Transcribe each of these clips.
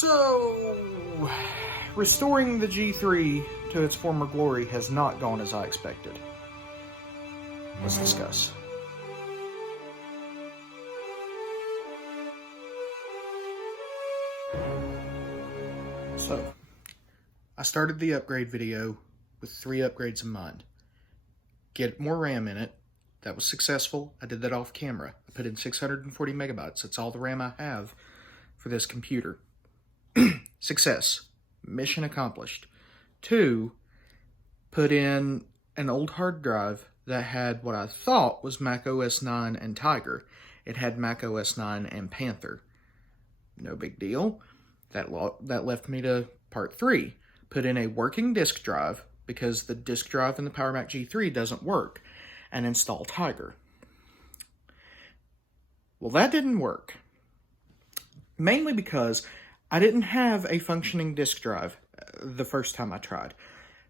So, restoring the G3 to its former glory has not gone as I expected. Let's discuss. So, I started the upgrade video with 3 upgrades in mind. Get more RAM in it. That was successful. I did that off camera. I put in 640 megabytes. That's all the RAM I have for this computer. Success. Mission accomplished. 2, put in an old hard drive that had what I thought was Mac OS 9 and Tiger. It had Mac OS 9 and Panther. No big deal. That left me to part 3. Put in a working disk drive, because the disk drive in the Powermac G3 doesn't work, and install Tiger. Well, that didn't work. Mainly because I didn't have a functioning disk drive the first time I tried.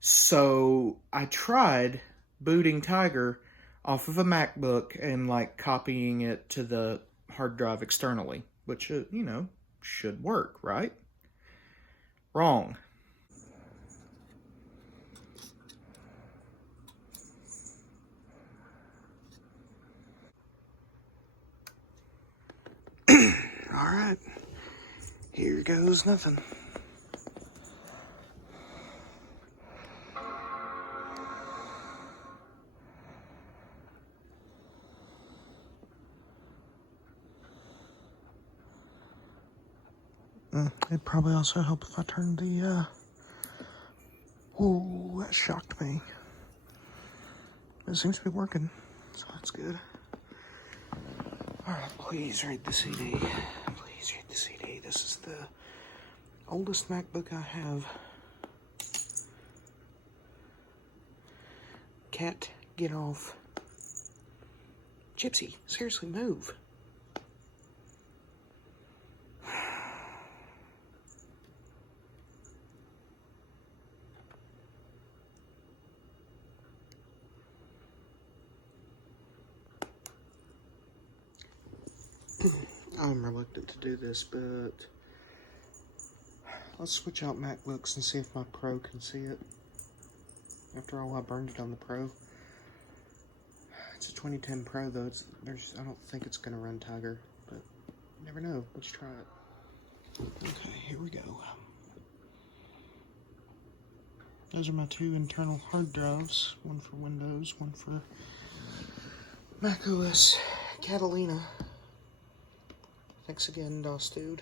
So I tried booting Tiger off of a MacBook and copying it to the hard drive externally, which, should work, right? Wrong. Alright, here goes nothing. It'd probably also help if I turned the, Ooh, that shocked me. It seems to be working, so that's good. Alright, please read the CD. Please read the CD. This is the oldest MacBook I have. Cat, get off. Gypsy, seriously, move. I'm reluctant to do this, but let's switch out MacBooks and see if my Pro can see it. After all, I burned it on the Pro. It's a 2010 Pro, though. I don't think it's going to run Tiger, but you never know. Let's try it. Okay, here we go. Those are my 2 internal hard drives. One for Windows, one for Mac OS Catalina. Thanks again, DOS Dude.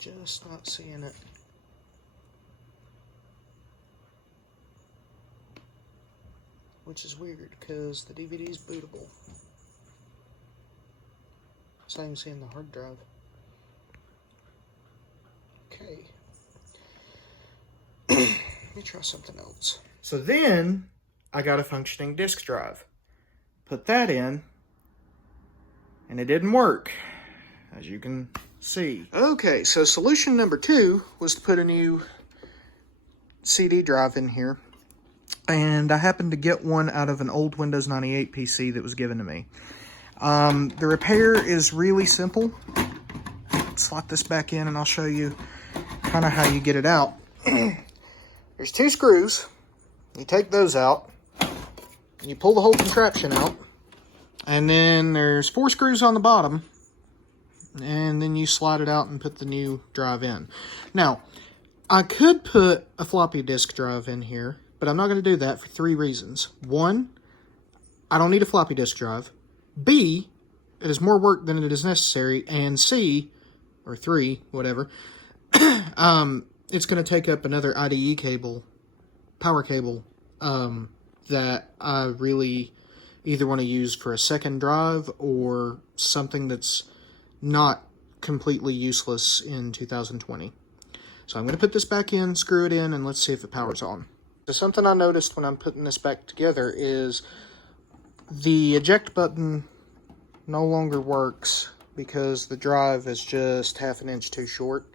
Just not seeing it. Which is weird, because the DVD is bootable. Same seeing the hard drive. Okay. Let me try something else. So then, I got a functioning disk drive. Put that in, and it didn't work, as you can see. Okay, so solution number 2 was to put a new CD drive in here. And I happened to get one out of an old Windows 98 PC that was given to me. The repair is really simple. Slot this back in and I'll show you kind of how you get it out. There's 2 screws. You take those out. You pull the whole contraption out. And then there's 4 screws on the bottom. And then you slide it out and put the new drive in. Now, I could put a floppy disk drive in here, but I'm not going to do that for 3 reasons. 1, I don't need a floppy disk drive. B, it is more work than it is necessary. And C, or 3, whatever, it's going to take up another IDE cable, power cable, that I really either want to use for a second drive or something that's not completely useless in 2020. So I'm going to put this back in, screw it in, and let's see if it powers on. So something I noticed when I'm putting this back together is the eject button no longer works because the drive is just half an inch too short.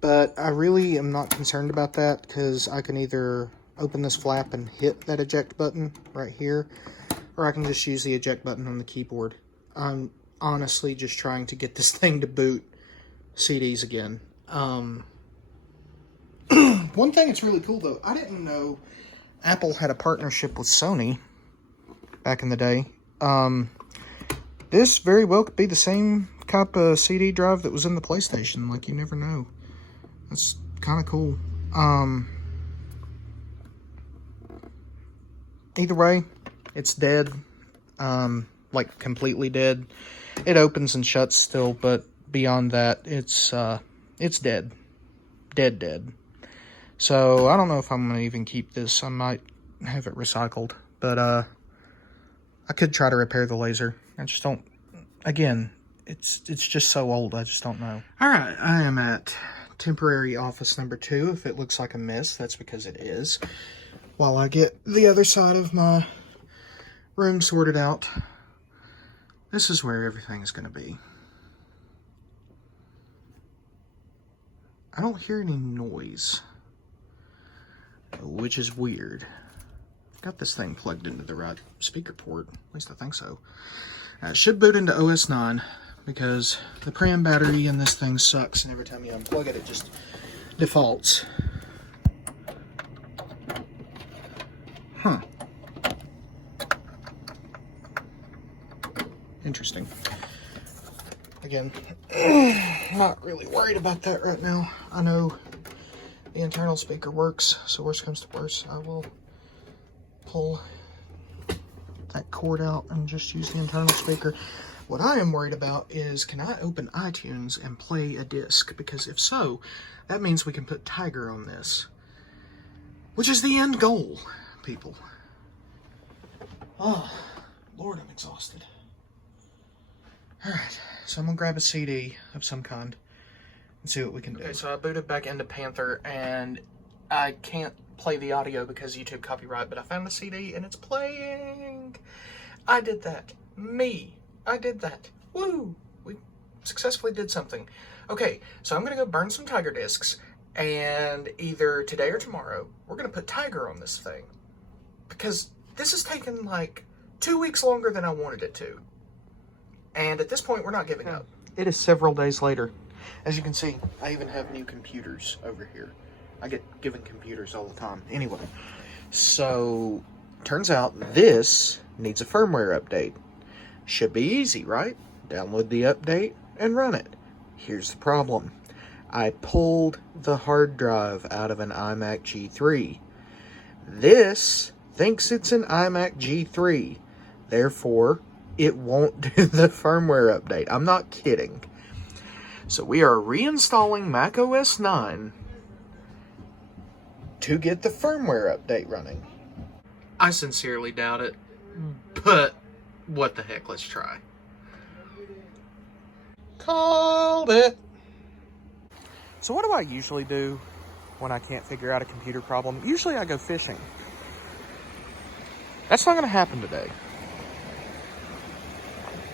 But I really am not concerned about that because I can either open this flap and hit that eject button right here, or I can just use the eject button on the keyboard. I'm honestly just trying to get this thing to boot CDs again. One thing that's really cool though, I didn't know Apple had a partnership with Sony back in the day. This very well could be the same type of CD drive that was in the PlayStation. Like, you never know. That's kind of cool. Either way, it's dead. Like, completely dead. It opens and shuts still, but beyond that, it's dead. Dead. So, I don't know if I'm going to even keep this. I might have it recycled. But, I could try to repair the laser. I just don't... Again, it's just so old, I just don't know. Alright, I am at temporary office number 2. If it looks like a mess, that's because it is. While I get the other side of my room sorted out, this is where everything is going to be. I don't hear any noise, which is weird. Got this thing plugged into the right speaker port, at least I think so. It should boot into OS 9 because the pram battery in this thing sucks, and every time you unplug it, it just defaults. Huh. Interesting. Again, not really worried about that right now. I know the internal speaker works, so worst comes to worst, I will pull that cord out and just use the internal speaker. What I am worried about is, can I open iTunes and play a disc? Because if so, that means we can put Tiger on this, which is the end goal, people. Oh, Lord, I'm exhausted. Alright, so I'm gonna grab a CD of some kind and see what we can do. Okay, so I booted back into Panther, and I can't play the audio because YouTube copyright, but I found the CD and it's playing. I did that. I did that. Woo! We successfully did something. Okay, so I'm gonna go burn some Tiger discs, and either today or tomorrow, we're gonna put Tiger on this thing. Because this has taken like 2 weeks longer than I wanted it to. And at this point, we're not giving up. It is several days later. As you can see, I even have new computers over here. I get given computers all the time. Anyway, so turns out this needs a firmware update. Should be easy, right? Download the update and run it. Here's the problem. I pulled the hard drive out of an iMac G3. This thinks it's an iMac G3. Therefore, it won't do the firmware update. I'm not kidding. So we are reinstalling Mac OS 9 to get the firmware update running. I sincerely doubt it, but what the heck, let's try. Called it. So what do I usually do when I can't figure out a computer problem? Usually I go fishing. That's not going to happen today.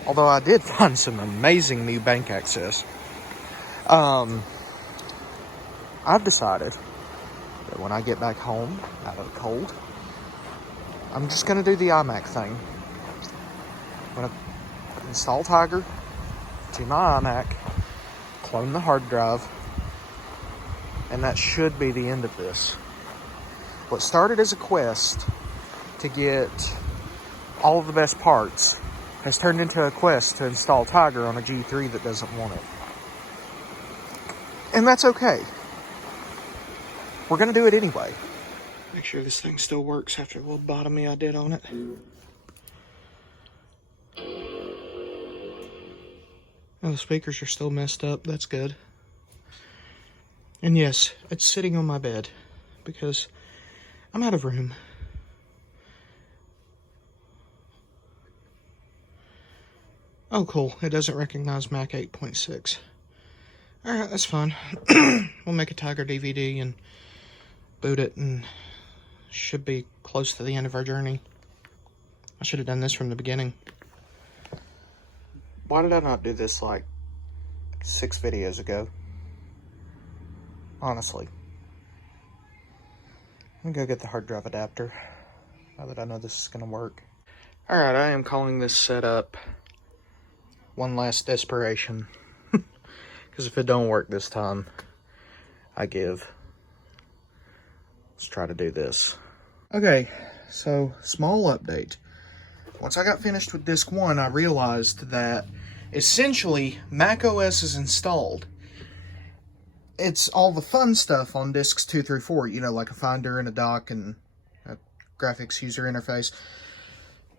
Although I did find some amazing new bank access. I've decided that when I get back home out of the cold, I'm just going to do the iMac thing. I'm going to install Tiger to my iMac, clone the hard drive, and that should be the end of this. What started as a quest to get all of the best parts has turned into a quest to install Tiger on a G3 that doesn't want it. And that's okay. We're going to do it anyway. Make sure this thing still works after the lobotomy I did on it. Oh, the speakers are still messed up. That's good. And yes, it's sitting on my bed because I'm out of room. Oh, cool. It doesn't recognize Mac 8.6. Alright, that's fine. We'll make a Tiger DVD and boot it, and should be close to the end of our journey. I should have done this from the beginning. Why did I not do this like 6 videos ago? Honestly. I'm gonna go get the hard drive adapter, now that I know this is gonna work. Alright, I am calling this setup one last desperation. Because if it don't work this time, I give. Let's try to do this. Okay, so small update. Once I got finished with disk 1, I realized that essentially Mac OS is installed. It's all the fun stuff on disks 2 through 4, you know, like a Finder and a dock and a graphics user interface.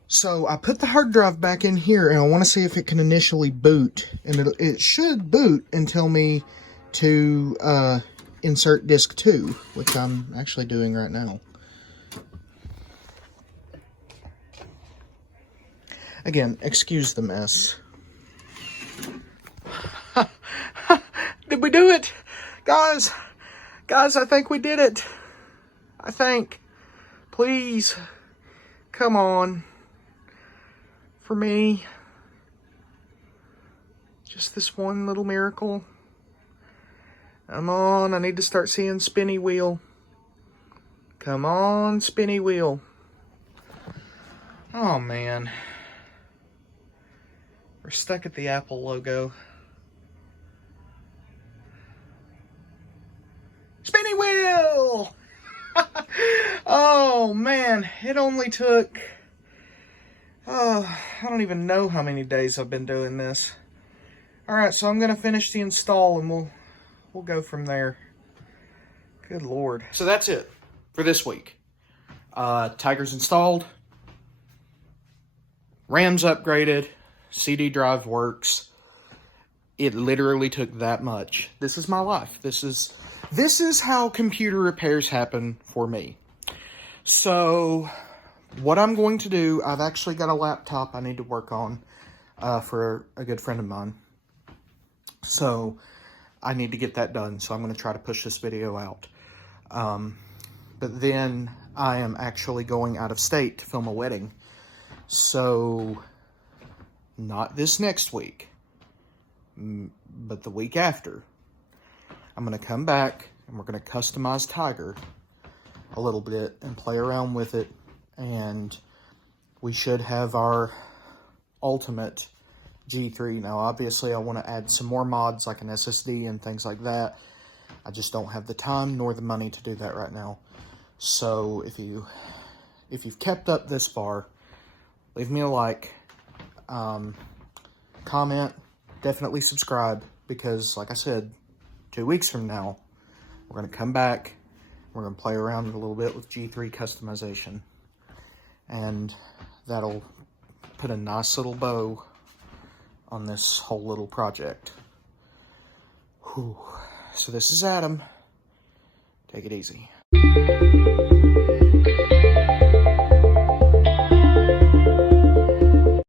So I put the hard drive back in here, and I want to see if it can initially boot. And it should boot and tell me to insert disk 2, which I'm actually doing right now. Again, excuse the mess. Did we do it? Guys, I think we did it. I think. Please, come on. For me. Just this one little miracle. Come on, I need to start seeing spinny wheel. Come on, spinny wheel. Oh, man. We're stuck at the Apple logo. Spinny wheel! Oh, man. It only took... I don't even know how many days I've been doing this. Alright, so I'm going to finish the install and we'll go from there. Good Lord. So that's it for this week. Tiger's installed. RAM's upgraded. CD drive works. It literally took that much. This is my life. This is how computer repairs happen for me. So what I'm going to do, I've actually got a laptop I need to work on for a good friend of mine. So I need to get that done. So I'm going to try to push this video out. But then I am actually going out of state to film a wedding. So not this next week, but the week after. I'm going to come back and we're going to customize Tiger a little bit and play around with it. And we should have our ultimate G3. Now, obviously, I want to add some more mods like an SSD and things like that. I just don't have the time nor the money to do that right now. So if you've kept up this far, leave me a like, comment, definitely subscribe, because like I said, 2 weeks from now, we're going to come back, we're going to play around a little bit with G3 customization, and that'll put a nice little bow on this whole little project. Whew. So this is Adam. Take it easy.